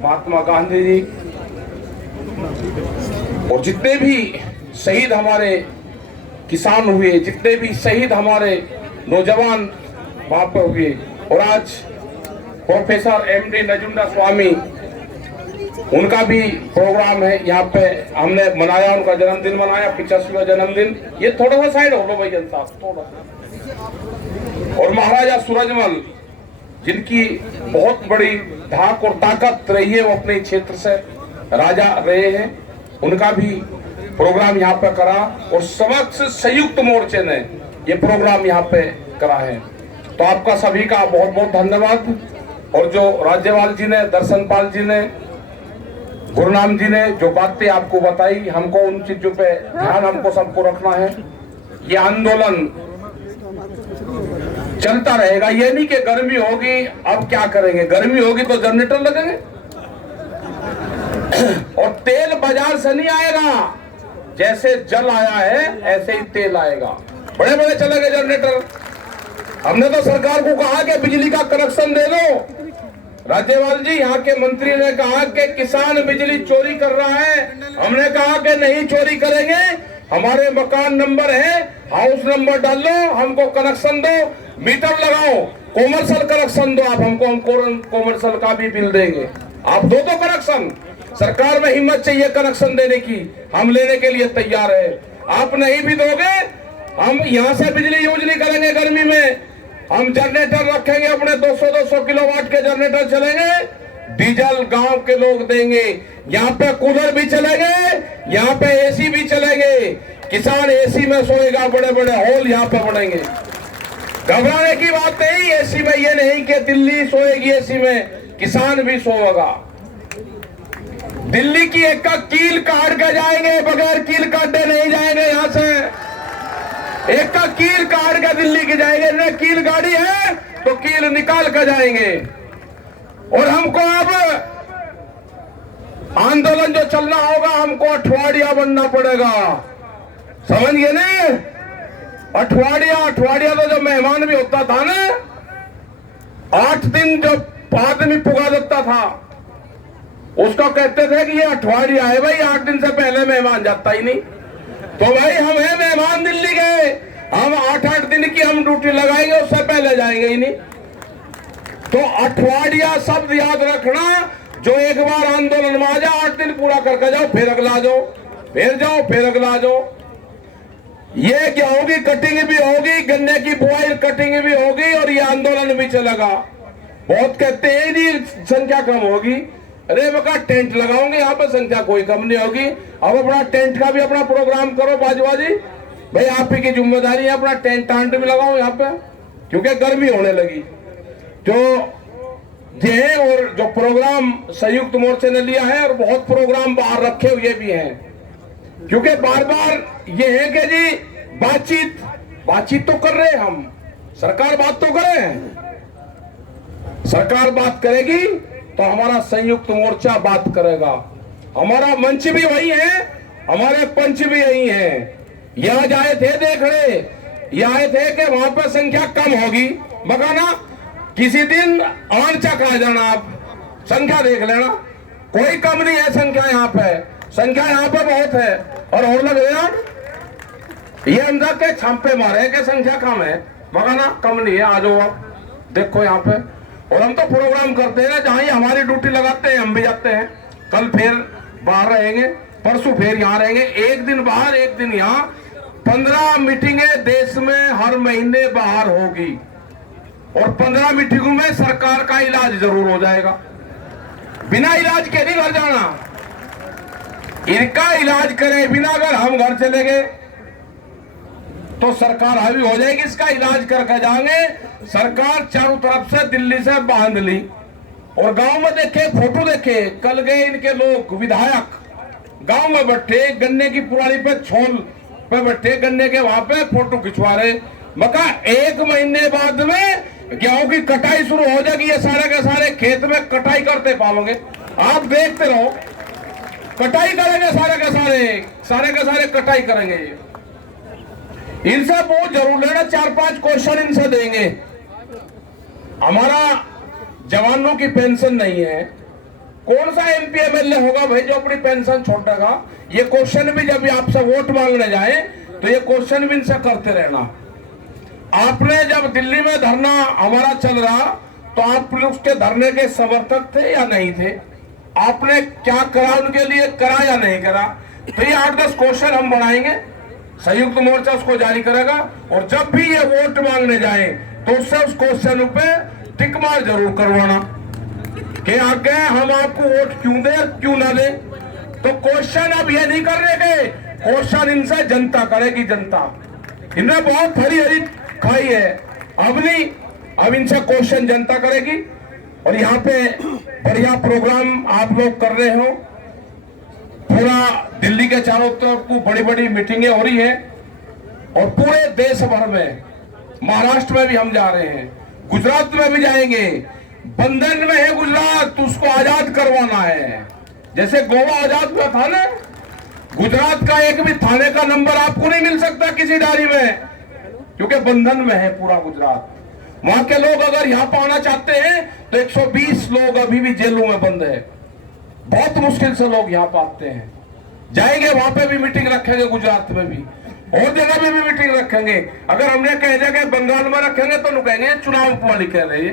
महात्मा गांधी जी और जितने भी शहीद हमारे किसान हुए, जितने भी शहीद हमारे नौजवान वहां पर हुए, और आज प्रोफेसर एमडी नजुंडा स्वामी, उनका भी प्रोग्राम है यहाँ पे, हमने मनाया, उनका जन्मदिन मनाया, 85वां जन्मदिन। ये थोड़ा सा साइड हो लो भाई साहब, थोड़ा सा। और महाराजा सूरजमल, जिनकी बहुत बड़ी धाक और ताकत रही है, वो अपने क्षेत्र से राजा रहे हैं, उनका भी प्रोग्राम यहाँ पे करा, और समस्त संयुक्त मोर्चे ने ये प्रोग्राम यहाँ पे करा है। तो आपका सभी का बहुत बहुत धन्यवाद। और जो राज्यपाल जी ने, दर्शनपाल जी ने, गुरुनाम जी ने जो बातें आपको बताई, हमको उन चीजों पे ध्यान हमको सबको रखना है। ये आंदोलन चलता रहेगा, ये नहीं कि गर्मी होगी अब क्या करेंगे, गर्मी होगी तो जनरेटर लगेंगे, और तेल बाजार से नहीं आएगा, जैसे जल आया है ऐसे ही तेल आएगा। बड़े बड़े चले गए जनरेटर। हमने तो सरकार को कहा कि बिजली का कनेक्शन दे दो। राज्यपाल जी, यहाँ के मंत्री ने कहा कि किसान बिजली चोरी कर रहा है। हमने कहा कि नहीं चोरी करेंगे, हमारे मकान नंबर है, हाउस नंबर डाल लो, हमको कनेक्शन दो, मीटर लगाओ, कॉमर्शियल कनेक्शन दो आप हमको, हम कॉमर्शियल का भी बिल देंगे। आप दो तो कनेक्शन, सरकार में हिम्मत चाहिए कनेक्शन देने की, हम लेने के लिए तैयार है। आप नहीं भी दोगे, हम यहाँ से बिजली यूज नहीं करेंगे गर्मी में, हम जनरेटर रखेंगे अपने 200-200 किलोवाट के जनरेटर चलेंगे, डीजल गांव के लोग देंगे, यहाँ पे कूलर भी चलेंगे, यहाँ पे एसी भी चलेंगे, किसान एसी में सोएगा, बड़े बड़े हॉल यहाँ पे बनेंगे। घबराने की बात नहीं, एसी में ये नहीं कि दिल्ली सोएगी एसी में, किसान भी सोएगा। दिल्ली की एक का कील काट के जाएंगे, बगैर कील काटे नहीं जाएंगे यहाँ से, एक का कील काट के दिल्ली के जाएंगे, न कील गाड़ी है तो कील निकाल कर जाएंगे। और हमको अब आंदोलन जो चलना होगा, हमको अठवाडिया बनना पड़ेगा, समझ गए ना? अठवाडिया तो जो मेहमान भी होता था ना, 8 दिन जो आदमी पुगा देता था, उसको कहते थे कि ये अठवाडिया है भाई, 8 दिन से पहले मेहमान जाता ही नहीं। तो भाई हम है मेहमान दिल्ली गए, हम 8-8 दिन की हम ड्यूटी लगाएंगे, उससे पहले जाएंगे ही नहीं। तो अठवाडिया शब्द याद रखना, जो एक बार आंदोलन में आ जाओ, 8 दिन पूरा करके जाओ, फिर अगला जाओ, फिर जाओ, फिर अगला जाओ। ये क्या होगी, कटिंग भी होगी, गन्ने की बुआई कटिंग भी होगी, और ये आंदोलन भी चलेगा। बहुत कहते हैं नहीं संख्या कम होगी, अरे बका टेंट लगाओगे यहाँ पे, संख्या कोई कम नहीं होगी। अब अपना टेंट का भी अपना प्रोग्राम करो बाजवाजी भाई, आप ही की जिम्मेदारी है, अपना टेंट टांट भी लगाओ यहाँ पे, क्योंकि गर्मी होने लगी। जो ये और जो प्रोग्राम संयुक्त मोर्चे ने लिया है, और बहुत प्रोग्राम बाहर रखे हुए भी हैं, क्योंकि बार बार ये है कि जी बातचीत तो कर रहे हैं हम, सरकार बात तो करे, सरकार बात करेगी तो हमारा संयुक्त मोर्चा बात करेगा। हमारा मंच भी वही है, हमारे पंच भी यही हैं। यहाँ जाए थे देखने, ये आए थे कि वहां पर संख्या कम होगी, मगर ना किसी दिन आंचा खा जाना, आप संख्या देख लेना, कोई कम नहीं है संख्या यहाँ पे, संख्या यहाँ पे बहुत है। और लग रहा ये अंदर के छापे मारे कि संख्या कम है, मगर ना कम नहीं है। आ जाओ आप देखो यहाँ पे। और हम तो प्रोग्राम करते हैं ना, जहाँ ही हमारी ड्यूटी लगाते हैं हम भी जाते हैं। कल फिर बाहर रहेंगे, परसों फिर यहाँ रहेंगे, एक दिन बाहर एक दिन यहाँ। 15 मीटिंगें देश में हर महीने बाहर होगी, और 15 मीटिंगों में सरकार का इलाज जरूर हो जाएगा। बिना इलाज के नहीं घर जाना, इनका इलाज करे बिना अगर हम घर चले गए तो सरकार हावी हो जाएगी। इसका इलाज करके जाएंगे। सरकार चारों तरफ से दिल्ली से बांध ली, और गांव में देखे, फोटो देखे, कल गए इनके लोग विधायक गांव में बैठे, गन्ने की पुरानी पे छोल पे बैठे, गन्ने के वहां पे फोटो खिंचवा रहे। मका 1 महीने बाद में गेहूं की कटाई शुरू हो जाएगी, ये सारे के सारे खेत में कटाई करते पालोगे, आप देखते रहो, कटाई करेंगे सारे के सारे कटाई करेंगे। इनसे बहुत जरूर लेना, 4-5 क्वेश्चन इनसे देंगे। हमारा जवानों की पेंशन नहीं है, कौन सा एमपी एमएलए होगा भाई जो अपनी पेंशन छोड़ेगा? ये क्वेश्चन भी जब आपसे वोट मांगने जाए तो ये क्वेश्चन भी इनसे करते रहना। आपने जब दिल्ली में धरना हमारा चल रहा तो आप उसके धरने के समर्थक थे या नहीं थे? आपने क्या करा उनके लिए, करा या नहीं करा? तो ये 8-10 क्वेश्चन हम बनाएंगे, संयुक्त मोर्चा उसको जारी करेगा और जब भी ये वोट मांगने जाए तो उससे उस क्वेश्चन पे टिक मार जरूर करवाना कि आगे हम आपको वोट क्यों दे क्यों ना दे। तो क्वेश्चन अब ये नहीं करने के, क्वेश्चन इनसे जनता करेगी। जनता इन्हें बहुत हरी हरी खाई है, अब नहीं, अब इनसे क्वेश्चन जनता करेगी। और यहाँ पे बढ़िया प्रोग्राम आप लोग कर रहे हो, पूरा दिल्ली के चारों तरफ को बड़ी बड़ी मीटिंगें हो रही है और पूरे देश भर में, महाराष्ट्र में भी हम जा रहे हैं, गुजरात में भी जाएंगे। बंधन में है गुजरात, उसको आजाद करवाना है। जैसे गोवा आजाद हुआ था ना, गुजरात का एक भी थाने का नंबर आपको नहीं मिल सकता किसी डायरी में, क्योंकि बंधन में है पूरा गुजरात। वहां के लोग अगर यहाँ पर आना चाहते हैं तो 120 लोग अभी भी जेलों में बंद है। बहुत मुश्किल से लोग यहाँ पर आते हैं। जाएंगे वहां पे भी मीटिंग रखेंगे, गुजरात में भी और जगह में भी मीटिंग रखेंगे। अगर हमने कह दिया कि बंगाल में रखेंगे तो कहेंगे चुनाव वाली कह रही है।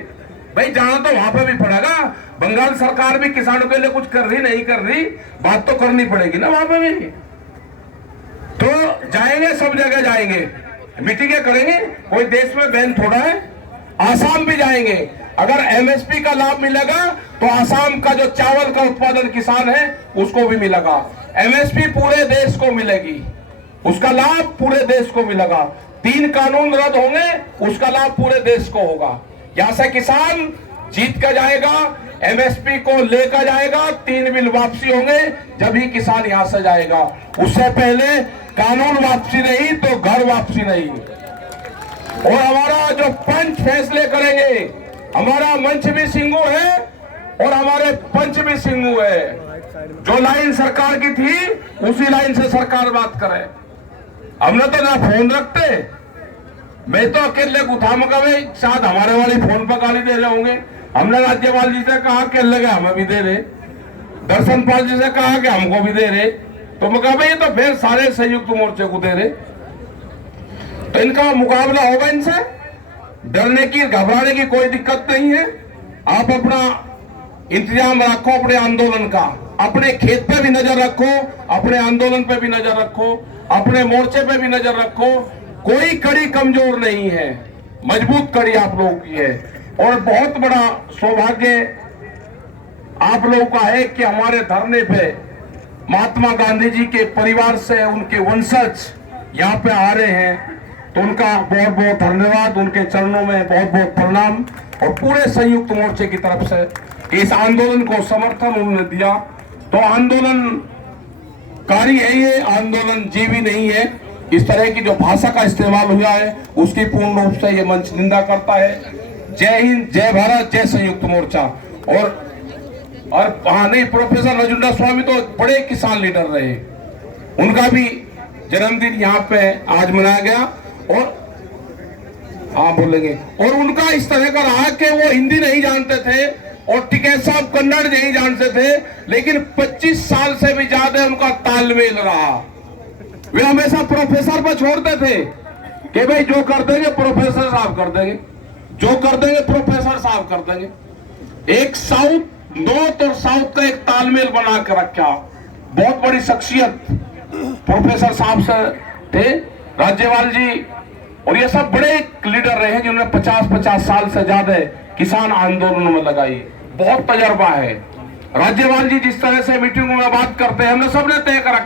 भाई जाना तो वहां पे भी पड़ेगा। बंगाल सरकार भी किसानों के लिए कुछ कर रही नहीं कर रही, बात तो करनी पड़ेगी ना वहां पे भी। तो जाएंगे, सब जगह जाएंगे, मीटिंगें करेंगे। कोई देश में बैन थोड़ा है। आसाम भी जाएंगे, अगर एमएसपी का लाभ मिलेगा तो आसाम का जो चावल का उत्पादन किसान है उसको भी मिलेगा। एमएसपी पूरे देश को मिलेगी, उसका लाभ पूरे देश को मिलेगा। 3 कानून रद्द होंगे, उसका लाभ पूरे देश को होगा। यहां से किसान जीत कर जाएगा, एमएसपी को लेकर जाएगा, 3 बिल वापसी होंगे, जब ही किसान यहां से जाएगा। उससे पहले कानून वापसी नहीं तो घर वापसी नहीं। और हमारा जो पंच फैसले करेंगे, हमारा मंच भी सिंगू है और हमारे पंच भी सिंगू है। जो लाइन सरकार की थी उसी लाइन से सरकार बात करे। हमने तो ना फोन रखते, मैं तो अकेले गुथाम का भाई शायद हमारे वाले फोन पर गाली दे रहे होंगे। हमने राज्यपाल जी से कहा कि लगे हमें भी दे रहे, दर्शन पाल जी से कहा कि हमको भी दे रहे, तो मैं कहा भाई ये तो फिर सारे संयुक्त मोर्चे को दे रहे। तो इनका मुकाबला होगा, इनसे डरने की घबराने की कोई दिक्कत नहीं है। आप अपना इंतजाम रखो अपने आंदोलन का, अपने खेत पे भी नजर रखो, अपने आंदोलन पे भी नजर रखो, अपने मोर्चे पे भी नजर रखो। कोई कड़ी कमजोर नहीं है, मजबूत कड़ी आप लोगों की है। और बहुत बड़ा सौभाग्य आप लोगों का है कि हमारे धरने पे महात्मा गांधी जी के परिवार से उनके वंशज यहाँ पे आ रहे हैं, तो उनका बहुत बहुत धन्यवाद, उनके चरणों में बहुत बहुत प्रणाम। और पूरे संयुक्त मोर्चे की तरफ से इस आंदोलन को समर्थन उन्होंने दिया। तो आंदोलनकारी है, ये आंदोलन जीवी नहीं है। इस तरह की जो भाषा का इस्तेमाल हुआ है उसकी पूर्ण रूप से ये मंच निंदा करता है। जय हिंद, जय भारत, जय संयुक्त मोर्चा। और हाँ नहीं, प्रोफेसर राजुंडा स्वामी तो बड़े किसान लीडर रहे, उनका भी जन्मदिन यहाँ पे आज मनाया गया। और हाँ बोलेंगे, और उनका इस तरह का रहा कि वो हिंदी नहीं जानते थे और टिकैत साहब कन्नड़ नहीं जानते थे, लेकिन 25 साल से भी ज्यादा उनका तालमेल रहा। वे हमेशा प्रोफेसर पर छोड़ते थे कि भाई जो कर देंगे प्रोफेसर साहब कर देंगे, जो कर देंगे प्रोफेसर साहब कर देंगे। एक साउथ, नॉर्थ और साउथ का एक तालमेल बना के रखा। बहुत बड़ी शख्सियत प्रोफेसर साहब से थे, राज्यपाल जी, और ये सब बड़े लीडर रहे जिन्होंने 50-50 साल से ज्यादा किसान आंदोलनों में लगाई। बहुत तजर्बा है। राज्यपाल जी जिस तरह से मीटिंगों में बात करते हैं, हमने सबने तय करा।